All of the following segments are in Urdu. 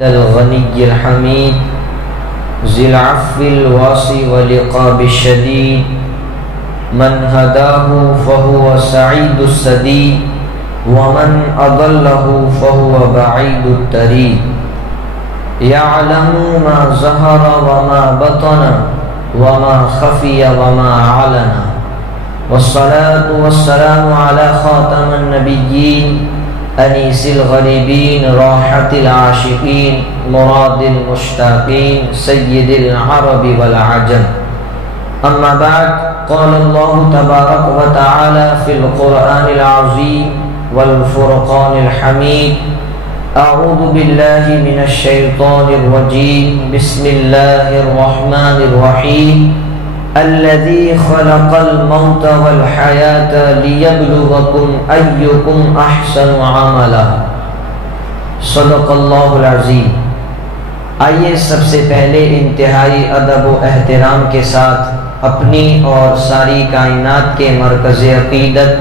الغني الحميد ذي العفو الواسع والعقاب الشديد من هداه فهو سعيد السديد ومن أضله فهو بعيد الطريق يعلم ما ظهر وما بطن وما خفي وما علن والصلاة والسلام على خاتم النبيين أنيس الغريبين راحة العاشقين مراد المشتاقين سيد العرب والعجم أما بعد قال الله تبارك وتعالى في القرآن العظيم والفرقان الحميد أعوذ بالله من الشيطان الرجيم بسم الله الرحمن الرحيم الذي خلق الموت والحياة ليبلوكم أيكم أحسن عملا صدق اللہ العظیم۔ آئیے سب سے پہلے انتہائی ادب و احترام کے ساتھ اپنی اور ساری کائنات کے مرکز عقیدت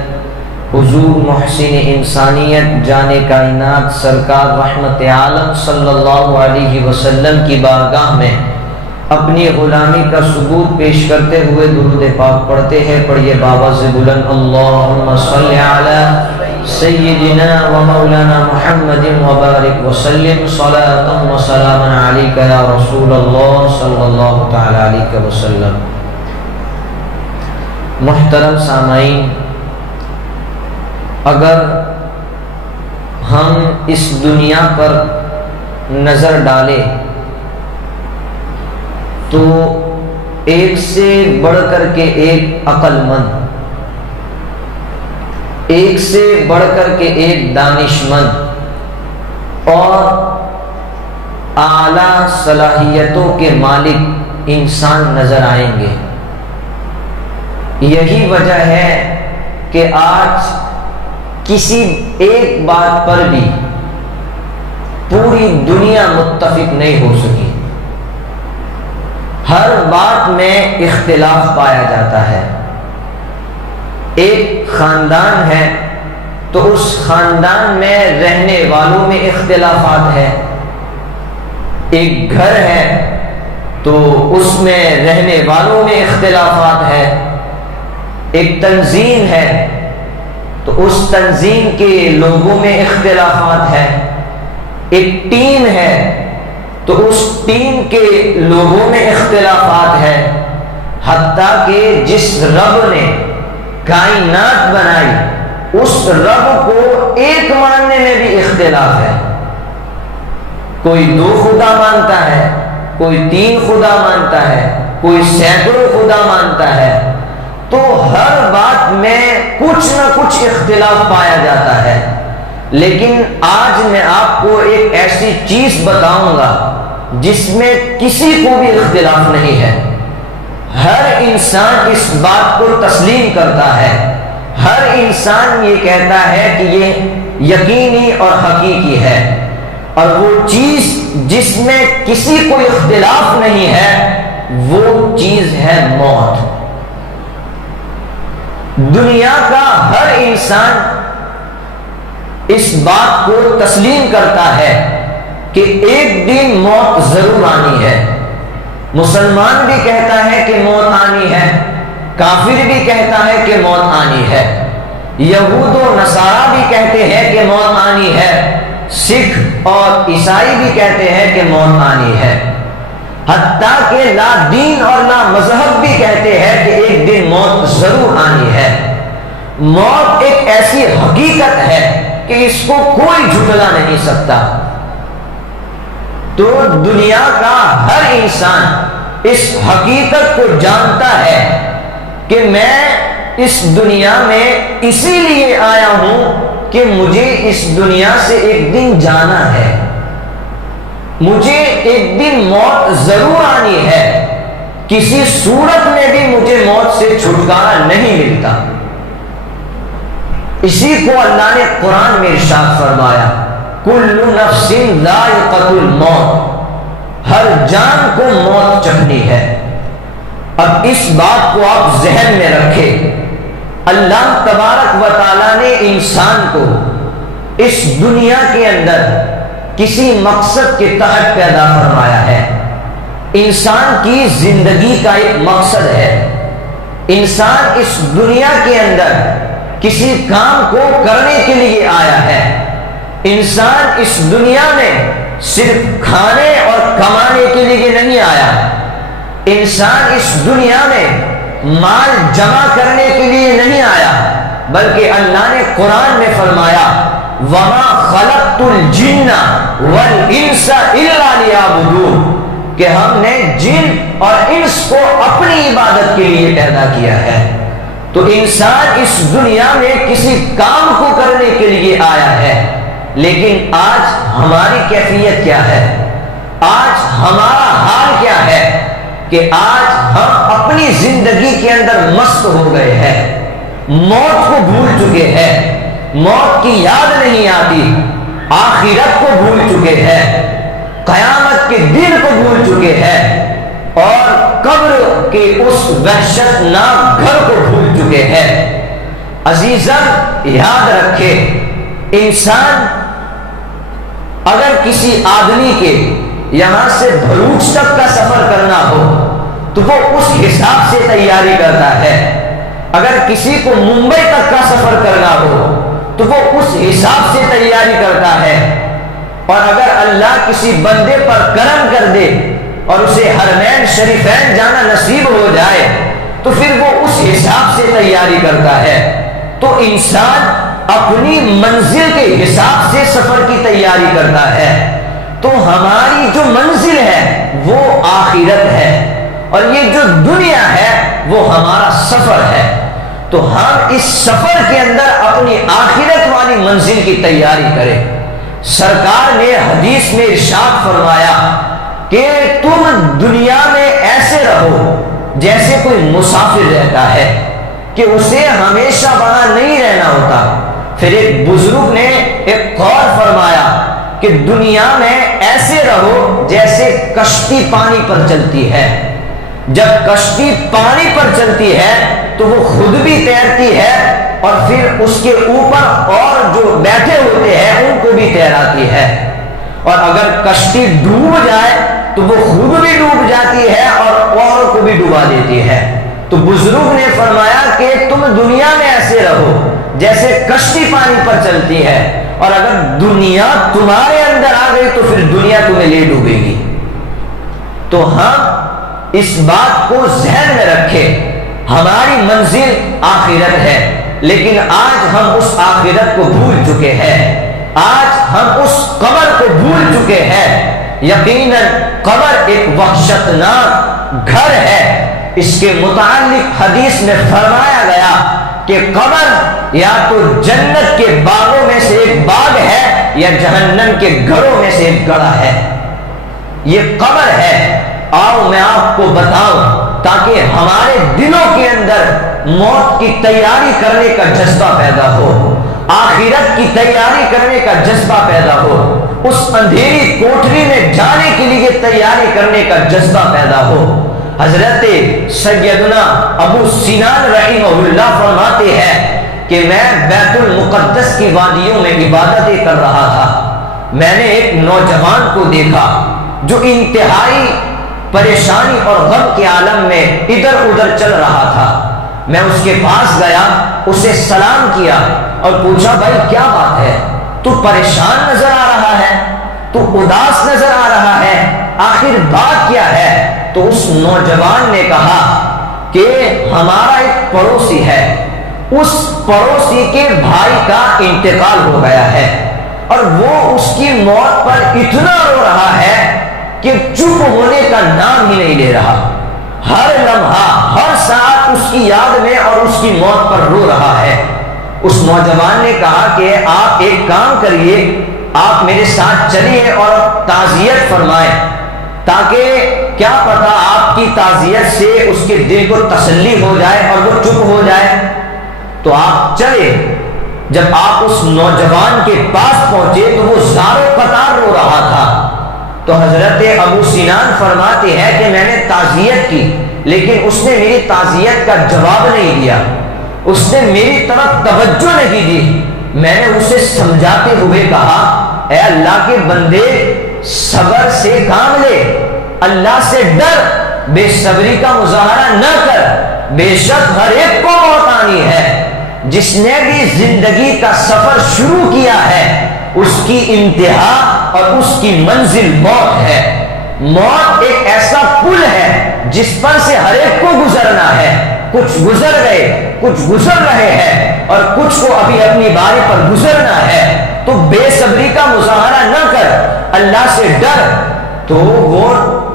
حضور محسن انسانیت جان کائنات سرکار رحمت عالم صلی اللہ علیہ وسلم کی بارگاہ میں اپنی غلامی کا ثبوت پیش کرتے ہوئے درود پاک پڑھتے ہیں۔ پڑھیے بابا سے بلند اللہم صلی علی سیدنا و مولانا محمد وبارک وسلم صلاۃ و سلام علیک یا رسول اللہ صلی اللہ تعالی علیہ وسلم۔ محترم سامعین، اگر ہم اس دنیا پر نظر ڈالیں تو ایک سے بڑھ کر کے ایک عقل مند، ایک سے بڑھ کر کے ایک دانش مند اور اعلیٰ صلاحیتوں کے مالک انسان نظر آئیں گے۔ یہی وجہ ہے کہ آج کسی ایک بات پر بھی پوری دنیا متفق نہیں ہو سکی، ہر بات میں اختلاف پایا جاتا ہے۔ ایک خاندان ہے تو اس خاندان میں رہنے والوں میں اختلافات ہے، ایک گھر ہے تو اس میں رہنے والوں میں اختلافات ہے، ایک تنظیم ہے تو اس تنظیم کے لوگوں میں اختلافات ہے، ایک ٹیم ہے تو اس ٹیم کے لوگوں میں اختلافات ہے، حتیٰ کہ جس رب نے کائنات بنائی اس رب کو ایک ماننے میں بھی اختلاف ہے۔ کوئی 2 خدا مانتا ہے، کوئی 3 خدا مانتا ہے، کوئی سینکڑوں خدا مانتا ہے، تو ہر بات میں کچھ نہ کچھ اختلاف پایا جاتا ہے۔ لیکن آج میں آپ کو ایک ایسی چیز بتاؤں گا جس میں کسی کو بھی اختلاف نہیں ہے، ہر انسان اس بات کو تسلیم کرتا ہے، ہر انسان یہ کہتا ہے کہ یہ یقینی اور حقیقی ہے، اور وہ چیز جس میں کسی کو اختلاف نہیں ہے وہ چیز ہے موت۔ دنیا کا ہر انسان اس بات کو تسلیم کرتا ہے کہ ایک دن موت ضرور آنی ہے۔ مسلمان بھی کہتا ہے کہ موت آنی ہے، کافر بھی کہتا ہے کہ موت آنی ہے، یہود و نصارہ بھی کہتے ہیں کہ موت آنی ہے، سکھ اور عیسائی بھی کہتے ہیں کہ موت آنی ہے، حتیٰ کہ لا دین اور لا مذہب بھی کہتے ہیں کہ ایک دن موت ضرور آنی ہے۔ موت ایک ایسی حقیقت ہے کہ اس کو کوئی جھٹلا نہیں سکتا۔ تو دنیا کا ہر انسان اس حقیقت کو جانتا ہے کہ میں اس دنیا میں اسی لیے آیا ہوں کہ مجھے اس دنیا سے ایک دن جانا ہے، مجھے ایک دن موت ضرور آنی ہے، کسی صورت میں بھی مجھے موت سے چھٹکارا نہیں ملتا۔ اسی کو اللہ نے قرآن میں ارشاد فرمایا کل نفس ذائقۃ الموت، ہر جان کو موت چکھنی ہے۔ اب اس بات کو آپ ذہن میں رکھیں، اللہ تبارک و تعالیٰ نے انسان کو اس دنیا کے اندر کسی مقصد کے تحت پیدا فرمایا ہے۔ انسان کی زندگی کا ایک مقصد ہے۔ انسان اس دنیا کے اندر کسی کام کو کرنے کے لیے آیا ہے۔ انسان اس دنیا میں صرف کھانے اور کمانے کے لیے نہیں آیا۔ انسان اس دنیا میں مال جمع کرنے کے لیے نہیں آیا، بلکہ اللہ نے قرآن میں فرمایا وَمَا خَلَقْتُ الْجِنَّ وَالْإِنسَ إِلَّا لِيَعْبُدُونِ، کہ ہم نے جن اور انس کو اپنی عبادت کے لیے پیدا کیا ہے۔ تو انسان اس دنیا میں کسی کام کو کرنے کے لیے آیا ہے، لیکن آج ہماری کیفیت کیا ہے؟ آج ہمارا حال کیا ہے کہ آج ہم اپنی زندگی کے اندر مست ہو گئے ہیں، موت کو بھول چکے ہیں، موت کی یاد نہیں آتی، آخرت کو بھول چکے ہیں، قیامت کے دن کو بھول چکے ہیں، اور قبر کے اس وحشت ناک گھر کو بھول چکے ہیں۔ عزیزان یاد رکھے، انسان اگر کسی آدمی کے یہاں سے بھروچ تک کا سفر کرنا ہو تو وہ اس حساب سے تیاری کرتا ہے، اگر کسی کو ممبئی تک کا سفر کرنا ہو تو وہ اس حساب سے تیاری کرتا ہے، اور اگر اللہ کسی بندے پر کرم کر دے اور اسے حرمین شریفین جانا نصیب ہو جائے تو پھر وہ اس حساب سے تیاری کرتا ہے۔ تو انسان اپنی منزل کے حساب سے سفر کی تیاری کرتا ہے۔ تو ہماری جو منزل ہے وہ آخرت ہے، اور یہ جو دنیا ہے وہ ہمارا سفر ہے۔ تو ہم اس سفر کے اندر اپنی آخرت والی منزل کی تیاری کریں۔ سرکار نے حدیث میں ارشاد فرمایا کہ تم دنیا میں ایسے رہو جیسے کوئی مسافر رہتا ہے کہ اسے ہمیشہ وہاں نہیں رہنا ہوتا۔ پھر ایک بزرگ نے ایک قول فرمایا کہ دنیا میں ایسے رہو جیسے کشتی پانی پر چلتی ہے۔ جب کشتی پانی پر چلتی ہے تو وہ خود بھی تیرتی ہے اور پھر اس کے اوپر اور جو بیٹھے ہوتے ہیں ان کو بھی تیراتی ہے، اور اگر کشتی ڈوب جائے تو وہ خود بھی ڈوب جاتی ہے اور کو بھی ڈوبا دیتی ہے۔ تو بزرگ نے فرمایا کہ تم دنیا میں ایسے رہو جیسے کشتی پانی پر چلتی ہے، اور اگر دنیا تمہارے اندر آ گئی تو پھر دنیا تمہیں لے ڈوبے گی۔ تو ہم اس بات کو ذہن میں رکھیں، ہماری منزل آخرت ہے، لیکن آج ہم اس آخرت کو بھول چکے ہیں، آج ہم اس قبر کو بھول چکے ہیں۔ یقیناً قبر ایک وحشتناک گھر ہے۔ اس کے متعلق حدیث میں فرمایا گیا کہ قبر یا تو جنت کے باغوں میں سے ایک باغ ہے یا جہنم کے گڑھوں میں سے ایک گڑھا ہے۔ یہ قبر ہے۔ آؤ میں آپ کو بتاؤں تاکہ ہمارے دلوں کے اندر موت کی تیاری کرنے کا جذبہ پیدا ہو، آخرت کی تیاری کرنے کا جذبہ پیدا ہو، اس اندھیری کوٹری میں جانے کے لیے تیاری کرنے کا جذبہ پیدا ہو۔ حضرت سیدنا ابو سینان رحمہ اللہ فرماتے ہیں کہ میں بیت المقدس کی وادیوں میں عبادتیں کر رہا تھا، میں نے ایک نوجوان کو دیکھا جو انتہائی پریشانی اور غم کے عالم میں ادھر ادھر چل رہا تھا۔ میں اس کے پاس گیا، اسے سلام کیا اور پوچھا بھائی کیا بات ہے، تو پریشان نظر آ رہا ہے، تو اداس نظر آ رہا ہے، آخر بات کیا ہے؟ تو اس نوجوان نے کہا کہ ہمارا ایک پڑوسی ہے، اس پڑوسی کے بھائی کا انتقال ہو گیا ہے اور وہ اس کی موت پر اتنا رو رہا ہے کہ چپ ہونے کا نام ہی نہیں لے رہا، ہر لمحہ ہر ساتھ اس کی یاد میں اور اس کی موت پر رو رہا ہے۔ اس نوجوان نے کہا کہ آپ ایک کام کریے، آپ میرے ساتھ چلیے اور تعزیت فرمائیں، تاکہ کیا پتا آپ کی تعزیت سے اس کے دل کو تسلی ہو جائے اور وہ چپ ہو جائے۔ تو آپ چلے۔ جب آپ اس نوجوان کے پاس پہنچے تو وہ زارو قطار رو رہا تھا۔ تو حضرت ابو سینان فرماتے ہیں کہ میں نے تعزیت کی، لیکن اس نے میری تعزیت کا جواب نہیں دیا، اس نے میری طرف توجہ نہیں دی۔ میں نے اسے سمجھاتے ہوئے کہا اے اللہ کے بندے صبر سے کام لے، اللہ سے ڈر، بے صبری کا مظاہرہ نہ کر، بے شک ہر ایک کو موت آنی ہے، جس نے بھی زندگی کا سفر شروع کیا ہے اس کی انتہا اور اس کی منزل موت ہے۔ موت ایک ایسا پل ہے جس پر سے ہر ایک کو گزرنا ہے، کچھ گزر گئے، کچھ گزر رہے ہیں اور کچھ کو ابھی اپنی باری پر گزرنا ہے، تو بے صبری کا مظاہرہ نہ کر، اللہ سے ڈر۔ تو وہ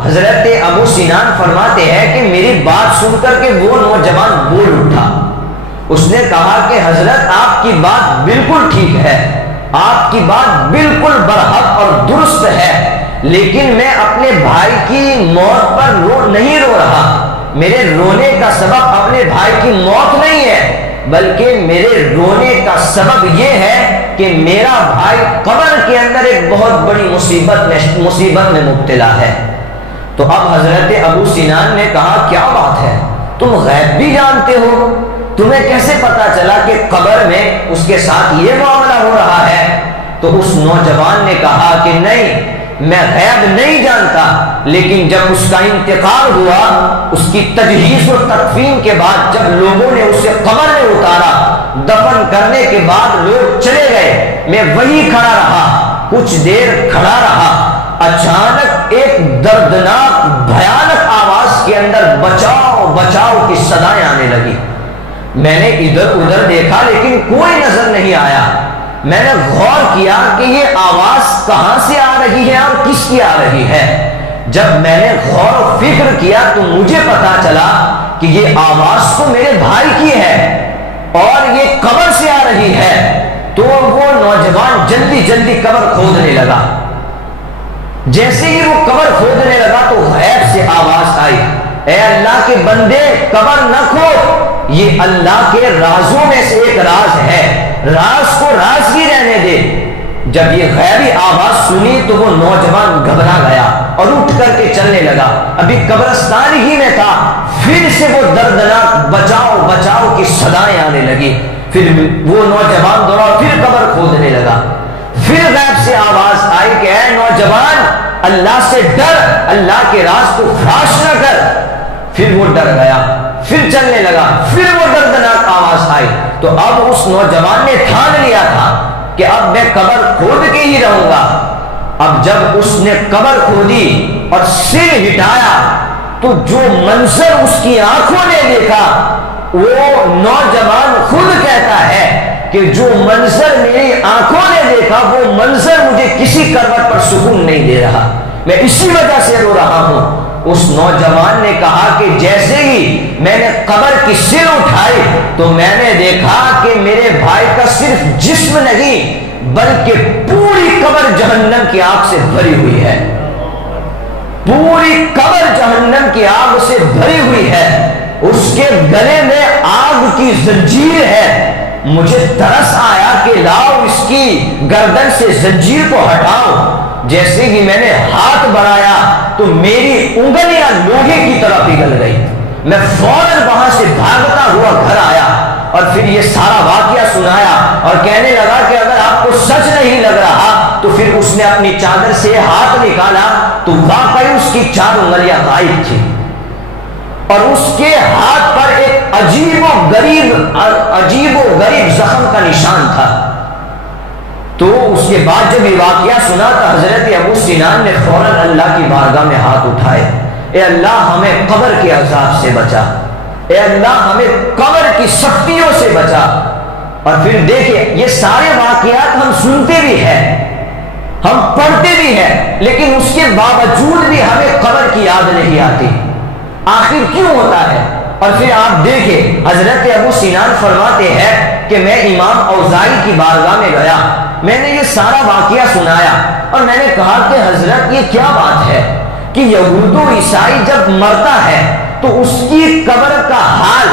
حضرت ابو سنان فرماتے ہیں کہ میری بات سن کر کے وہ نوجوان بول اٹھا، اس نے کہا کہ حضرت آپ کی بات بالکل ٹھیک ہے، آپ کی بات بالکل برحق اور درست ہے، لیکن میں اپنے بھائی کی موت پر نہیں رو رہا، میرے رونے کا سبب اپنے بھائی کی موت نہیں ہے، بلکہ میرے رونے کا سبب یہ ہے کہ میرا بھائی قبر کے اندر ایک بہت بڑی مصیبت میں مبتلا ہے۔ تو اب حضرت ابو سنان نے کہا کیا بات ہے، تم غیب بھی جانتے ہو، تمہیں کیسے پتا چلا کہ قبر میں اس کے ساتھ یہ معاملہ ہو رہا ہے؟ تو اس نوجوان نے کہا کہ نہیں، میں غیب نہیں جانتا، لیکن جب اس کا انتقال ہوا، اس کی تجہیز و تکفین کے بعد جب لوگوں نے اسے قبر میں اتارا، دفن کرنے کے بعد لوگ چلے گئے، میں وہیں کھڑا رہا، کچھ دیر کھڑا رہا، اچانک ایک دردناک بھیانک آواز کے اندر بچاؤ بچاؤ کی صدائیں آنے لگی۔ میں نے ادھر ادھر دیکھا لیکن کوئی نظر نہیں آیا، میں نے غور کیا کہ یہ آواز کہاں سے آ رہی ہے اور کس کی آ رہی ہے۔ جب میں نے غور و فکر کیا تو مجھے پتا چلا کہ یہ آواز تو میرے بھائی کی ہے اور یہ قبر سے آ رہی ہے۔ تو وہ نوجوان جلدی جلدی قبر کھودنے لگا، جیسے ہی وہ قبر کھودنے لگا تو غیب سے آواز آئی، اے اللہ کے بندے قبر نہ کھود، یہ اللہ کے رازوں میں سے ایک راز ہے، راز کو راز ہی رہنے دے۔ جب یہ غیبی آواز سنی تو وہ نوجوان گھبرا گیا اور اٹھ کر کے چلنے لگا، ابھی قبرستان ہی میں تھا، پھر سے وہ دردناک بچاؤ بچاؤ کی صدائیں آنے لگی، پھر وہ نوجوان دوڑا پھر قبر کھودنے لگا، پھر غیب سے آواز آئی کہ اے نوجوان اللہ سے ڈر، اللہ کے راز کو فاش نہ کر۔ پھر وہ ڈر گیا، پھر چلنے لگا، پھر وہ دردناک آواز آئی۔ تو اب اس نوجوان نے ٹھان لیا تھا کہ اب میں قبر کھود کے ہی رہوں گا۔ اب جب اس نے قبر کھودی اور سر ہٹایا تو جو منظر اس کی آنکھوں نے دیکھا، وہ نوجوان خود کہتا ہے کہ جو منظر میری آنکھوں نے دیکھا وہ منظر مجھے کسی کروٹ پر سکون نہیں دے رہا، میں اسی وجہ سے رو رہا ہوں۔ اس نوجوان نے کہا کہ جیسے ہی میں نے قبر کی سر اٹھائی تو میں نے دیکھا کہ میرے بھائی کا صرف جسم نہیں بلکہ پوری قبر جہنم کی آگ سے بھری ہوئی ہے، پوری قبر جہنم کی آگ سے بھری ہوئی ہے، اس کے گلے میں آگ کی زنجیر ہے۔ مجھے ترس آیا کہ لاؤ اس کی گردن سے زنجیر کو ہٹاؤ۔ جیسے ہی میں نے ہاتھ بڑھایا تو میری انگلیاں لوہے کی طرح پگھل گئی، میں فوراً وہاں سے بھاگتا ہوا گھر آیا اور پھر یہ سارا واقعہ سنایا اور کہنے لگا کہ اگر آپ کو سچ نہیں لگ رہا تو پھر اس نے اپنی چادر سے ہاتھ نکالا تو واقعی اس کی 4 انگلیاں غائب تھی اور اس کے ہاتھ پر ایک عجیب و غریب زخم کا نشان تھا۔ تو اس کے بعد جب یہ واقعہ سنا تو حضرت ابو سنان نے فوراً اللہ کی بارگاہ میں ہاتھ اٹھائے، اے اللہ ہمیں قبر کے عذاب سے بچا، اے اللہ ہمیں قبر کی سختیوں سے بچا۔ اور پھر دیکھیں یہ سارے واقعات ہم سنتے بھی ہیں، ہم پڑھتے بھی ہیں، لیکن اس کے باوجود بھی ہمیں قبر کی یاد نہیں آتی، آخر کیوں ہوتا ہے؟ اور پھر آپ دیکھیں حضرت ابو سنان فرماتے ہیں کہ میں امام اوزاعی کی بارگاہ میں گیا، میں نے یہ سارا واقعہ سنایا اور میں نے کہا کہ حضرت یہ کیا بات ہے کہ یہود و عیسائی جب مرتا ہے تو اس کی قبر کا حال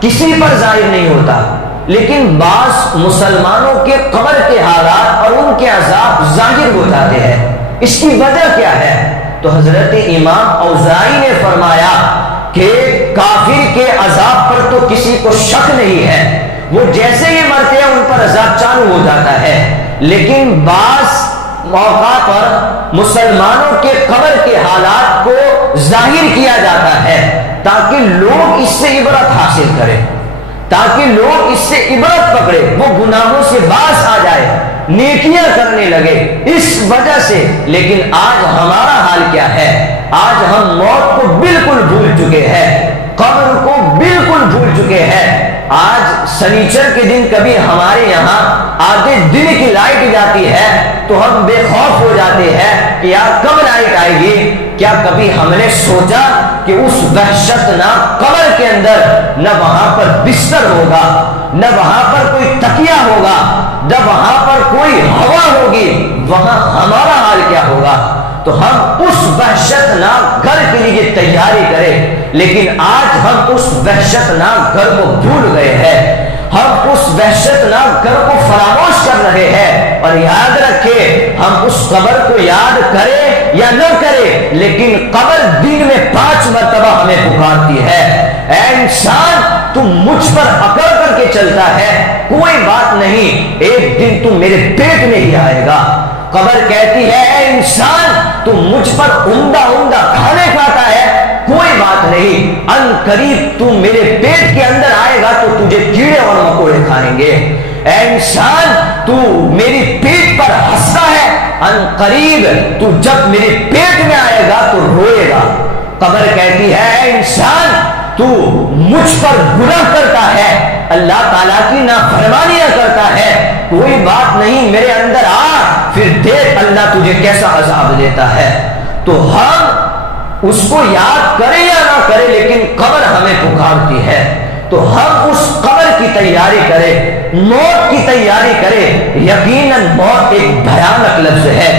کسی پر ظاہر نہیں ہوتا، لیکن بعض مسلمانوں کے قبر کے حالات اور ان کے عذاب ظاہر ہو جاتے ہیں، اس کی وجہ کیا ہے؟ تو حضرت امام اوزاعی نے فرمایا کہ کافر کے عذاب پر تو کسی کو شک نہیں ہے، وہ جیسے ہی مرتے ہیں ان پر عذاب چالو ہو جاتا ہے، لیکن بعض موقع پر مسلمانوں کے قبر کے حالات کو ظاہر کیا جاتا ہے تاکہ لوگ اس سے عبرت حاصل کریں، تاکہ لوگ اس سے عبرت پکڑے، وہ گناہوں سے باز آ جائے، نیکیاں کرنے لگے اس وجہ سے۔ لیکن آج ہمارا حال کیا ہے؟ آج ہم موت کو بالکل بھول چکے ہیں، قبر کو بالکل بھول چکے ہیں۔ آج سنیچر کے دن کبھی ہمارے یہاں آدھے دن کی لائٹ جاتی ہے تو ہم بے خوف ہو جاتے ہیں کہ یار کب لائٹ آئے گی۔ کیا کبھی ہم نے سوچا کہ اس وحشتناک قبر کے اندر نہ وہاں پر بستر ہوگا، نہ وہاں پر کوئی تکیہ ہوگا، نہ وہاں پر کوئی ہوا ہوگی، وہاں ہمارا حال کیا ہوگا؟ تو ہم اس وحشتناک گھر کے لیے تیاری کریں، لیکن آج ہم اس وحشتناک گھر کو بھول گئے ہیں، ہم اس وحشتناک گھر کو فراموش کر رہے ہیں۔ اور یاد رکھیں، ہم اس قبر کو یاد کریں یا نہ کریں، لیکن قبر دن میں 5 مرتبہ ہمیں پکارتی ہے، اے انسان تم مجھ پر اکڑ کر کے چلتا ہے، کوئی بات نہیں، ایک دن تم میرے پیٹ میں ہی آئے گا۔ قبر کہتی ہے اے انسان تم مجھ پر عمدہ عمدہ کھانے کھاتا ہے، کوئی بات نہیں، ان قریب تم میرے پیٹ کے اندر آئے گا تو تجھے کیڑے اور مکوڑے کھائیں گے۔ اے انسان تو میری پیٹ پر ہنستا ہے، ان قریب تو جب میرے پیٹ میں آئے گا تو روئے گا۔ قبر کہتی ہے اے انسان تو مجھ پر گناہ کرتا ہے، اللہ تعالیٰ کی نافرمانیاں کرتا ہے، کوئی بات نہیں، میرے اندر آ، پھر دیکھ اللہ تجھے کیسا عذاب دیتا ہے۔ تو ہم اس کو یاد کریں یا نہ کریں، لیکن قبر ہمیں پکارتی ہے، تو ہم اس قبر کی تیاری کریں، موت کی تیاری کریں۔ یقیناً موت ایک بھیانک لفظ ہے،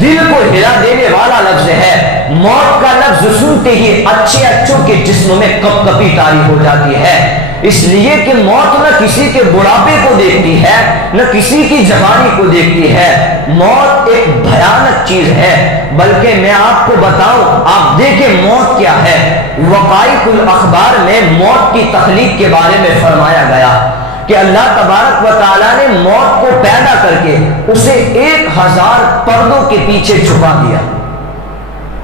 دل کو ہلا دینے والا لفظ ہے۔ موت کا لفظ سنتے ہی اچھے اچھوں کے جسم میں کپ کپی طاری ہو جاتی ہے، اس لیے کہ موت نہ کسی کے بڑھاپے کو دیکھتی ہے، نہ کسی کی جوانی کو دیکھتی ہے۔ موت ایک بھیانک چیز ہے، بلکہ میں آپ کو بتاؤں، آپ دیکھیں موت کیا ہے۔ وقائع الاخبار میں موت کی تخلیق کے بارے میں فرمایا گیا کہ اللہ تبارک و تعالیٰ نے موت کو پیدا کر کے اسے 1000 پردوں کے پیچھے چھپا دیا،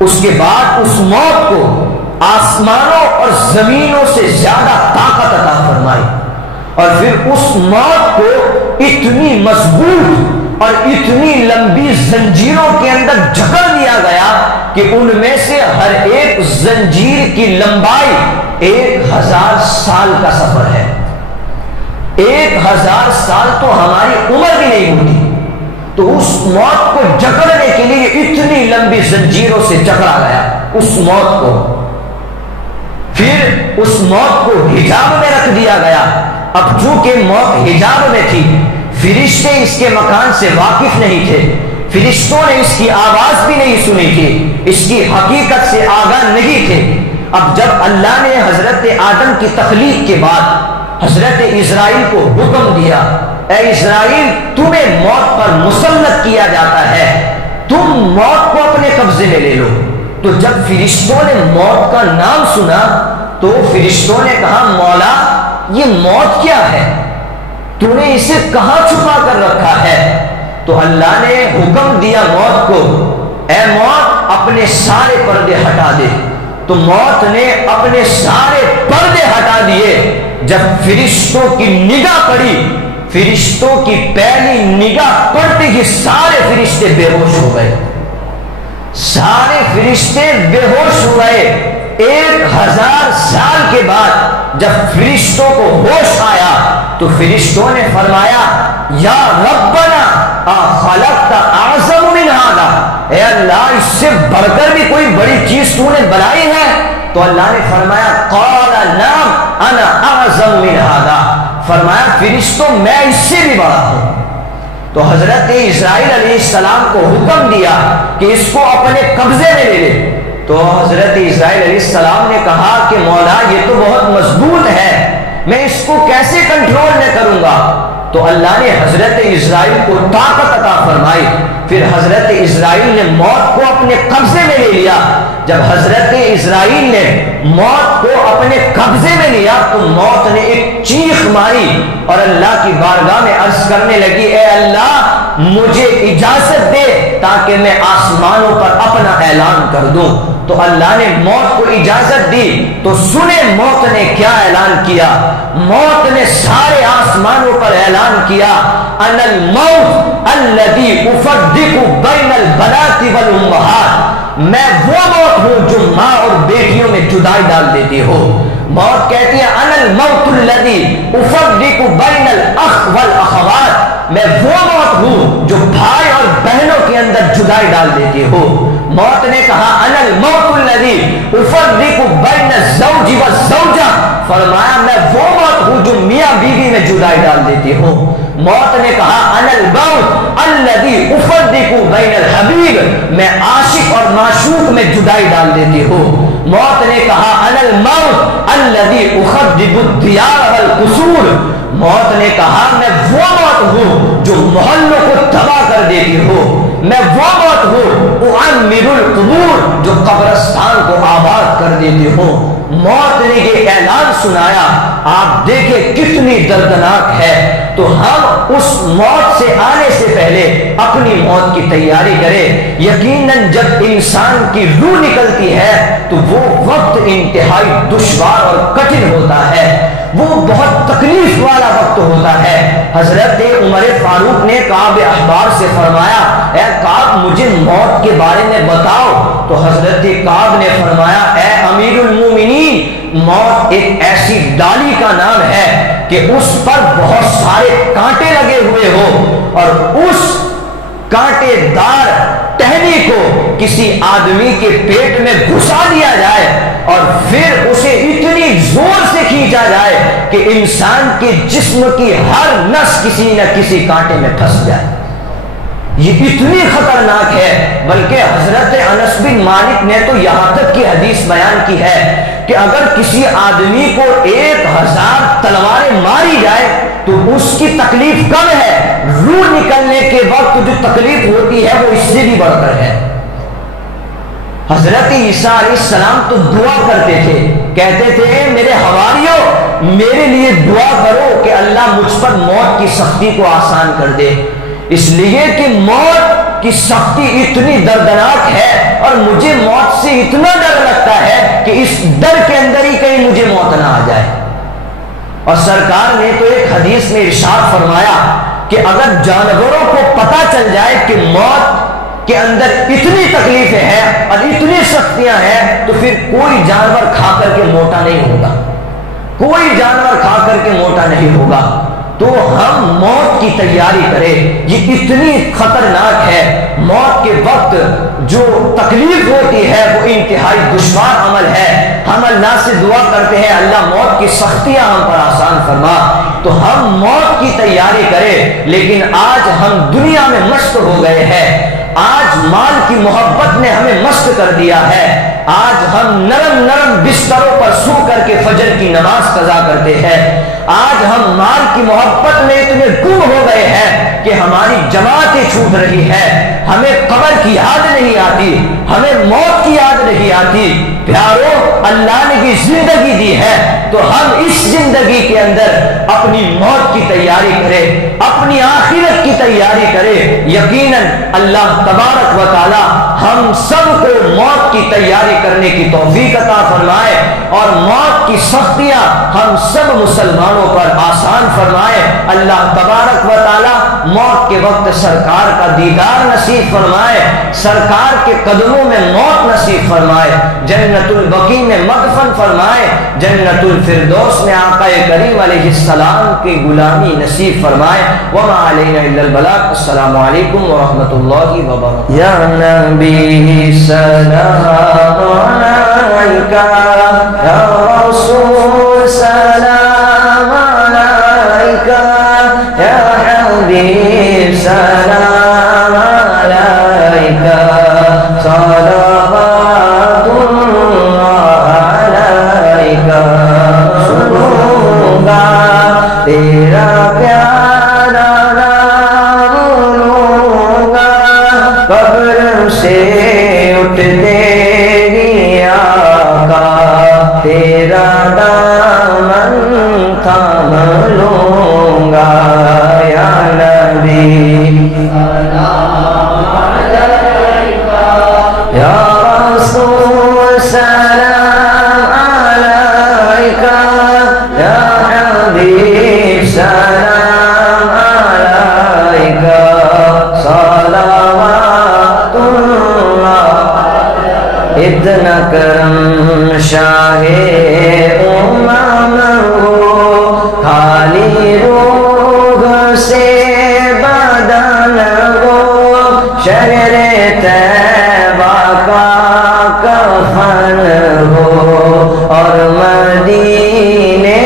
اس کے بعد اس موت کو آسمانوں اور زمینوں سے زیادہ طاقت عطا فرمائی، اور پھر اس موت کو اتنی مضبوط اور اتنی لمبی زنجیروں کے اندر جکڑ دیا گیا کہ ان میں سے ہر ایک زنجیر کی لمبائی 1000 سال کا سفر ہے۔ 1000 سال تو ہماری عمر بھی نہیں ہوتی، تو اس موت کو جکڑنے کے لیے اتنی لمبی زنجیروں سے جکڑا گیا اس موت کو۔ پھر اس موت کو حجاب میں رکھ دیا گیا۔ اب چونکہ موت حجاب میں تھی، فرشتے اس کے مکان سے واقف نہیں تھے، فرشتوں نے اس کی آواز بھی نہیں سنی تھی، اس کی حقیقت سے آگاہ نہیں تھے۔ اب جب اللہ نے حضرت آدم کی تخلیق کے بعد حضرت اسرائیل کو حکم دیا، اے اسرائیل تمہیں موت پر مسلط کیا جاتا ہے، تم موت کو اپنے قبضے میں لے لو۔ تو جب فرشتوں نے موت کا نام سنا تو فرشتوں نے کہا مولا یہ موت کیا ہے، تو نے اسے کہاں چھپا کر رکھا ہے؟ تو اللہ نے حکم دیا موت کو، اے موت اپنے سارے پردے ہٹا دے۔ تو موت نے اپنے سارے پردے ہٹا دیے۔ جب فرشتوں کی نگاہ پڑی، فرشتوں کی پہلی نگاہ پڑتے ہی سارے فرشتے بے ہوش ہو گئے، سارے فرشتے بے ہوش ہو گئے۔ 1000 سال کے بعد جب فرشتوں کو ہوش آیا تو فرشتوں نے فرمایا یا ربنا خلقت اعظم من هذا، اے اللہ اس سے بڑھ کر بھی کوئی بڑی چیز تو نے بنائی ہے؟ تو اللہ نے فرمایا قال نعم انا اعظم من هذا، فرمایا فرشتوں میں اس سے بھی بڑا ہوں۔ تو حضرت اسرائیل علیہ السلام کو حکم دیا کہ اس کو اپنے قبضے میں لے لے۔ تو حضرت اسرائیل علیہ السلام نے کہا کہ مولا یہ تو بہت مضبوط ہے، میں اس کو کیسے کنٹرول میں کروں گا؟ تو اللہ نے حضرت اسرائیل کو طاقت عطا فرمائی، پھر حضرت اسرائیل نے موت کو اپنے قبضے میں لے لیا۔ جب حضرت اسرائیل نے موت کو اپنے قبضے میں لیا تو موت نے ایک چیخ ماری اور اللہ کی بارگاہ میں عرض کرنے لگی اے اللہ مجھے اجازت دے تاکہ میں آسمانوں پر اپنا اعلان کر دوں۔ تو اللہ نے موت کو اجازت دی، تو سنے موت نے کیا اعلان کیا۔ موت نے سارے آسمانوں پر اعلان کیا، انا الموت الذی افرق بین البنات والامہات، میں وہ موت ہوں جو ماں اور بیٹیوں میں جدائی ڈال دیتی ہو۔ موت کہتی ہے انا الموت الذی افرق بین الاخ والاخوات، میں وہ موت ہوں جو بھائی اور بہنوں کے اندر جدائی ڈال دیتی ہو۔ موت نے کہا انا الموت الذی افرق بین الزوج والزوجہ، فرمایا میں وہ موت ہوں جو میاں بیوی میں جدائی ڈال دیتی ہوں۔ موت نے کہا انا الموت الذی افرق بین الحبیب، میں عاشق اور معشوق میں جدائی ڈال دیتی ہوں۔ موت نے کہا انا الموت الذی اخرب الدیار والقصور، موت نے کہا میں وہ موت ہوں جو محلوں کو تباہ کر دیتی ہوں، میں وہ موت ہوں اعمر القبور، جو قبرستان کو آباد کر دیتی ہوں۔ موت نے یہ اعلان سنایا، آپ دیکھیں کتنی دردناک ہے۔ تو ہم اس موت سے آنے سے پہلے اپنی موت کی تیاری کریں۔ یقیناً جب انسان کی روح نکلتی ہے تو وہ وقت انتہائی دشوار اور کٹھن ہوتا ہے، وہ بہت تکلیف والا وقت ہوتا ہے۔ حضرت عمر فاروق نے کعب احبار سے فرمایا، اے کعب مجھے موت کے بارے میں بتاؤ۔ تو حضرت کعب نے فرمایا، اے امیر المومنین، موت ایک ایسی ڈالی کا نام ہے کہ اس پر بہت سارے کانٹے لگے ہوئے ہو، اور اس کانٹے دار ٹہنی کو کسی آدمی کے پیٹ میں گھسا دیا جائے اور پھر اسے اتنی زور سے کھینچا جائے کہ انسان کے جسم کی ہر نس کسی نہ کسی کانٹے میں پھنس جائے۔ یہ اتنی خطرناک ہے، بلکہ حضرت انس بن مالک نے تو یہاں تک کی حدیث بیان کی ہے کہ اگر کسی آدمی کو 1000 تلواریں ماری جائے تو اس کی تکلیف کم ہے، روح نکلنے کے وقت جو تکلیف ہوتی ہے وہ اس سے بھی بڑھ کر ہے۔ حضرت عیسیٰ علیہ السلام تو دعا کرتے تھے، کہتے تھے میرے حواریوں میرے لیے دعا کرو کہ اللہ مجھ پر موت کی سختی کو آسان کر دے، اس لیے کہ موت کی سختی اتنی دردناک ہے اور مجھے موت سے اتنا ڈر لگتا ہے کہ اس ڈر کے اندر ہی کہیں مجھے موت نہ آ جائے۔ اور سرکار نے تو ایک حدیث میں ارشاد فرمایا کہ اگر جانوروں کو پتہ چل جائے کہ موت کے اندر اتنی تکلیفیں ہیں اور اتنی سختیاں ہیں تو پھر کوئی جانور کھا کر کے موٹا نہیں ہوگا، کوئی جانور کھا کر کے موٹا نہیں ہوگا۔ تو ہم موت کی تیاری کریں، یہ اتنی خطرناک ہے۔ موت کے وقت جو تکلیف ہوتی ہے وہ انتہائی دشوار عمل ہے۔ ہم اللہ سے دعا کرتے ہیں اللہ موت کی سختیاں ہم پر آسان فرما، تو ہم موت کی تیاری کریں۔ لیکن آج ہم دنیا میں مست ہو گئے ہیں، آج مال کی محبت نے ہمیں مست کر دیا ہے، آج ہم نرم نرم بستروں پر سو کر کے فجر کی نماز قضا کرتے ہیں، آج ہم مال کی محبت میں اتنے گم ہو گئے ہیں کہ ہماری جماعتیں چھوٹ رہی ہے، ہمیں قبر کی یاد نہیں آتی، ہمیں موت کی یاد نہیں آتی۔ پیارو، اللہ نے یہ زندگی دی ہے تو ہم اس زندگی کے اندر اپنی موت کی تیاری کریں، اپنی آخرت کی تیاری کریں۔ یقیناً اللہ تبارک و تعالی ہم سب کو موت کی تیاری کرنے کی توفیق عطا فرمائے اور موت کی سختیاں ہم سب مسلمانوں پر آسان فرمائے۔ اللہ تبارک و تعالی موت کے وقت سرکار کا دیدار نصیب فرمائے، سرکار کے قدموں میں موت نصیب فرمائے، جنت البقیع میں مدفن فرمائے، جنت الفردوس میں آقا کریم علیہ السلام کی غلامی نصیب فرمائے۔ وما علینا الا البلاغ۔ السلام علیکم ورحمۃ اللہ وبرکاتہ۔ یا نبی سلام علیکہ، یا رسول سلام علیکہ، یا حبیب سلام علیکہ، صلوات اللہ علیکہ، سنوں گا تیرا پیارا نام لوں گا، قبر سے اٹھتے ہی آقا تیرا دامن تھام لوں گا، یا نبی اتنا کرم شاہ امام ہو، خالی روح سے بدن ہو، شہر طیبہ کا کفن ہو، اور مدینے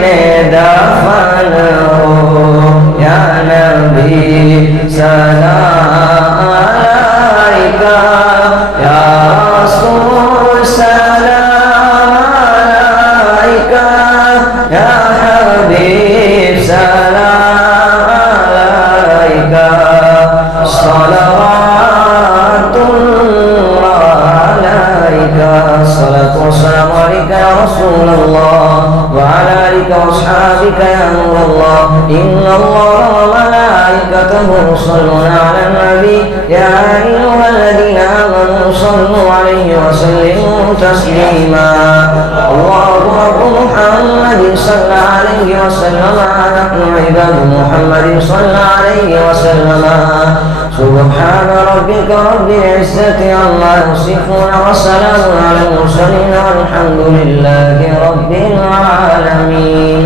میں دفن ہو۔ یا نبی سلام علیکہ، یا رسول سلام علیکہ، یا حبیب سلام علیکہ، صلوات اللہ علیکہ، الصلاة والسلام علیکہ یا رسول اللہ، وعلى آلك وأصحابك يا نور الله، إن الله وملائكته يصلون على النبي، يا أيها الذين آمنوا صلوا عليه وسلموا تسليما، اللهم رب محمد صلى عليه وسلم، نحن عباد محمد صلى عليه وسلم، سبحان ربك رب العزة عما يصفون، وسلام على المرسلين، والحمد لله رب العالمين.